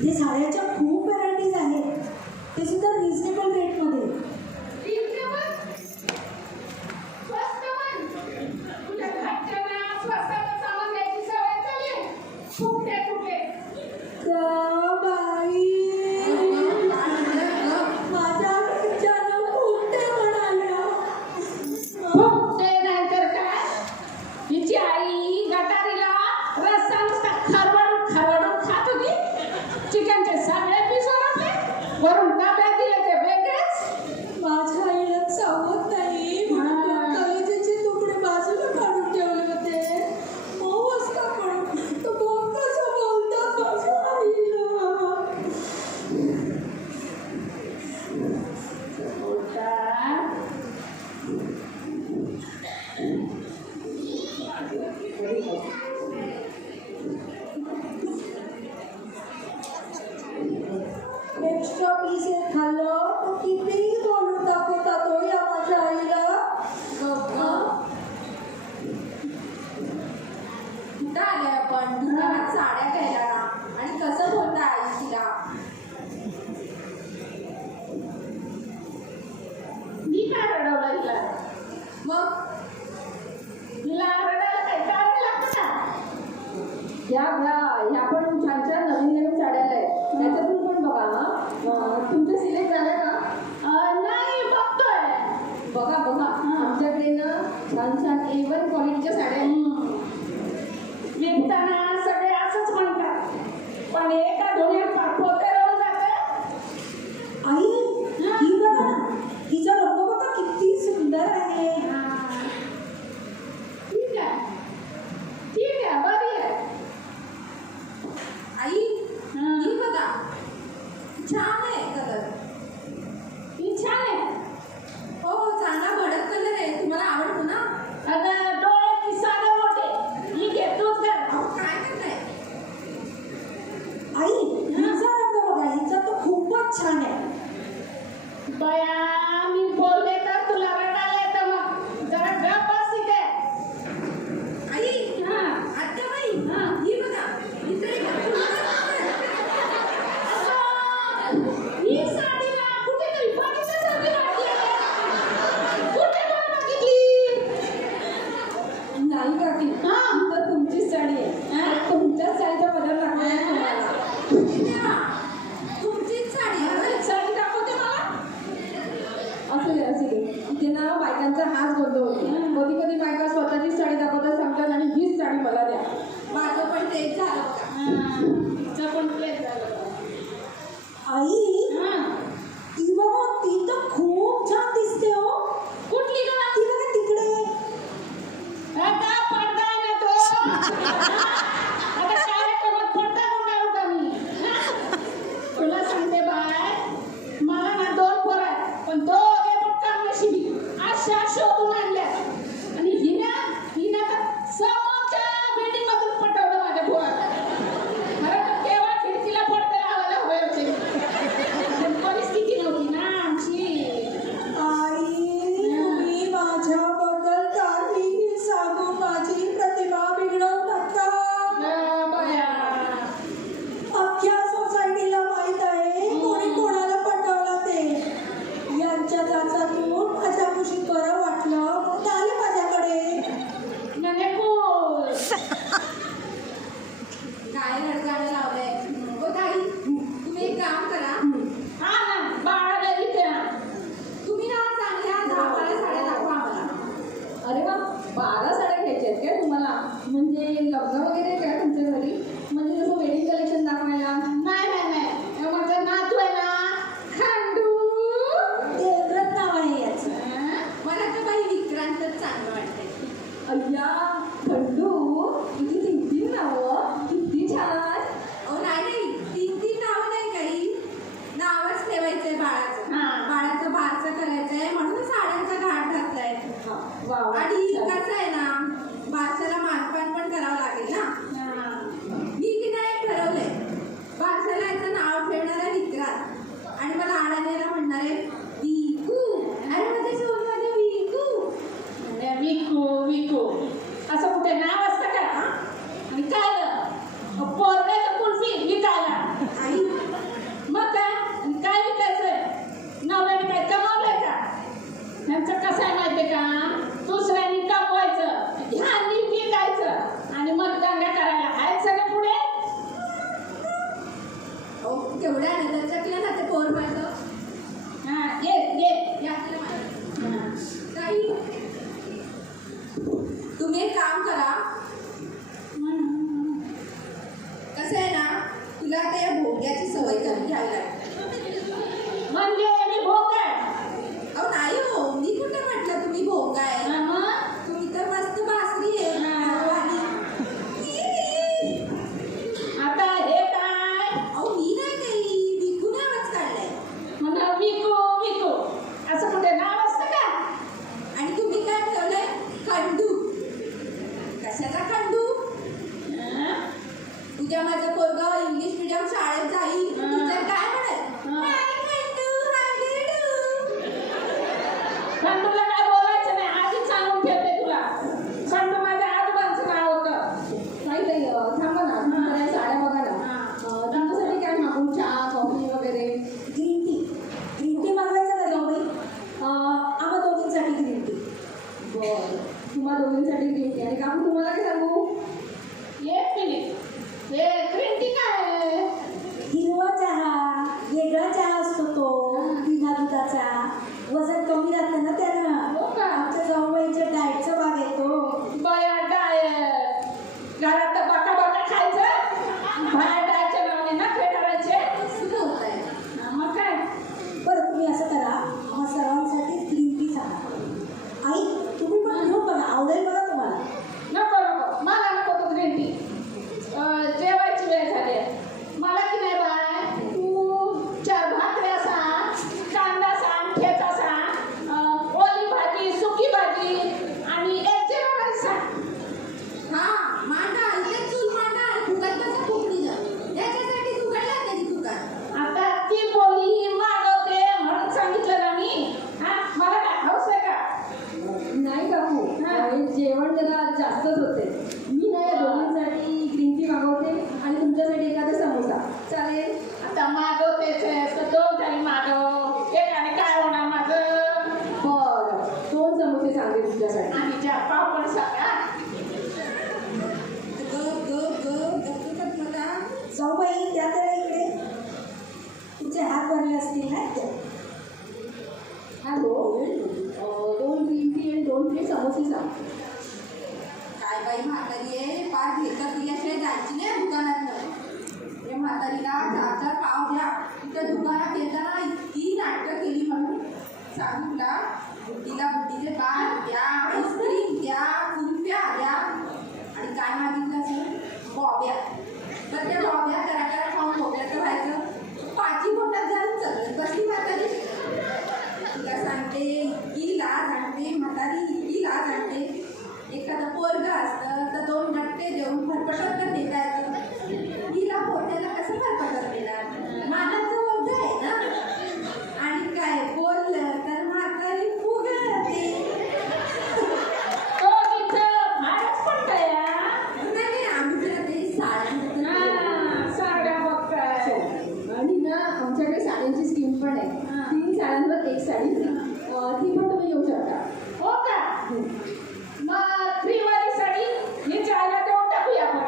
इथे साड्याच्या खूप व्हरायटीज आहेत, ते सुद्धा रिजनेबल रेटमध्ये. वरून डब्यात दिले ते वेगळेच. माझ्या आईला सावत नाही म्हणून कलेजेचे तुकडे बाजूला काढून ठेवले होते. मऊ असता म्हणून तो बघ कसं बोलतात माझ्या आईला. एक्स्ट्रा पीस एक खाल्लं तर कितीही बोलून दाखवतात हो या माझ्या आईला. कुठं आले आपण दुकानात साड्या घ्यायला ना, आणि कसं बोलता आई तिला. मी काय रडवलं हिला? मग हिला रडायला काही कारण लागतं ना. ह्या पण छान छान नवीन नवीन साड्या आहेत, त्याच्यातून पण बघा. तुमचे सिलेक्ट झाले का? नाही, बघतोय. बघा बघा, आमच्याकडे ना छान छान A1 क्वालिटीच्या साड्या आहेत. विकताना सगळे असंच म्हणतात, पण एका धुण्यात पाठवते राहून जाते. आई ही बघा ना, हिचा रंग बघा किती सुंदर आहे. ठीक आहे, ठीक आहे, बरी आहे. आई ही बघा, छान आहे कलर. ही छान आहे. हो, चांगला भडक कलर आहे. तुम्हाला आवडतो ना. अगं डोळे साधे मोठे, ही घे तूच कर. अहो, काय करताय. आई हिचा रंग बघा, हिचा तर खूपच छान आहे. बया मी बोलले तर तुला रडायला येतं. मग जरा गप्प बस इथे. आई आत्याबाई ही बघा, इथे ही साडी ना कुठेतरी बघितल्यासारखी वाटली. कुठे पण बघितली? नाही काकी, ही तर तुमचीच साडी आहे. तुमच्याच साडीचा बदल लागला तुम्हाला. तुमचीच साडी आहे. साडी दाखवते मला. असू दे असू दे. इथे ना बायकांचा हाच गोंधळ होतो. कधी कधी बायका स्वतःचीच साडी दाखवतात, सांगतात आणि हीच साडी मला द्या. माझं पण तेच झालं बघा. तिचं पण तेच झालं. आई ती बघा, ती तर खूप छान दिसते हो. कुठली ग? ती बघा तिकडे. आता पडदा आहे ना तो. आता कार्यक्रमात पडदा गुंडाळू का मी? तुला सांगते बाय, मला ना 2 पोरं आहेत, पण दोघे पटकन नशिबी अशा शोधून आणल्या. आणि हिनं तर समोरच्या बिल्डिंग मधून पटवलं माझ्या पोराला. खरं तर तेव्हा खिडकीला पडदे लावायला हवे होते. पण परिस्थिती नव्हती ना आमची. आई तुम्ही माझ्याबद्दल काहीही सांगून माझी प्रतिभा बिघडवू नका. बया अख्ख्या सोसायटीला माहित आहे कोणी कोणाला पटवलं ते. यांच्या जाचातून माझ्या खुशीत बरं वाटलं म्हणून आले माझ्याकडे. काय रडगाणं लावलंय. हो ताई, तुम्ही एक काम करा. हा ना, बाळाला इथे आण. तुम्ही ना चांगल्या 10-12 साड्या दाखवा आम्हाला. अरे वा, 12 साड्या घ्यायच्या आहेत काय तुम्हाला? म्हणजे लग्न वगैरे काय तुमच्या घरी? म्हणजे जसं वेडिंग कलेक्शन दाखवायला? नाही, माझा नातू आहे ना, खंडू. देवव्रत नाव आहे याचं. मला तर बाई विक्रांतच चांगलं ह्याचा सांग ओली भाजी सुकी भाजी आणि एक जेवण सांग. हा मांडा इथे चूल मांडा आणि फुकट कसं फुकणीनं त्याच्यासाठी दुकानला त्याची दुकान. आता ती बोलली मागवते म्हणून सांगितलं ना मी. हा मला काय हौस आहे का? नाही काकू हे जेवण जरा जास्तच होते. मी नाही दोघांसाठी ग्रीन टी मागवते आणि तुमच्यासाठी एखादा समोसा चालेल. आता मागवतेच आहेस तर दोन तरी मागव. एकाने काय होणार माझं? बरं 2 समोसे सांगते तुमच्यासाठी. आणि ज्या पापड सांगा. जाऊ बाई त्या तर इकडे तुमचे हात भरले असतील ना ते. हॅलो 2 ग्रीन टी आणि 2 प्लेट समोसे सांग. काय बाई म्हातारी आहे पार घेतात दिल्याशिवाय जायची नाही दुकानात. ते म्हातारीला 4 पाव द्या तिथं दुकानात येताना इतकी नाटकं केली म्हणून सांगू तुला. बुट्टीला बुट्टीचे बाल द्या आईस्क्रीम द्या कुल्फ्या द्या आणि काय मागितलं असेल बॉब्या. तर त्या बॉब्या करा करा खाऊन बॉब्याचं व्हायचं. पाची बोटात घालून चलत बसली म्हातारी. तुला सांगते इतकी लाज आणते म्हातारी इतकी लाज आणते. एखादं पोरगं असतं तर 2 गट्टे देऊन फरफटत तर देता येतं. हिला पोट्याला कसं फरफटत देणार? मानाचं ओझं आहे ना. आणि काय बोललं तर म्हातारी फुगते. तो तिथं फारच पडतंय हा. नाही आम्ही जरा ते साड्यांबद्दल हा, साड्या बघताय. आणि ना आमच्याकडे साड्यांची स्कीम पण आहे. 3 साड्यांवर 1 साडी free. ती पण तुम्ही घेऊ शकता. हो का? मग फ्रीवाली साडी ही चायला देऊन टाकूया आपण.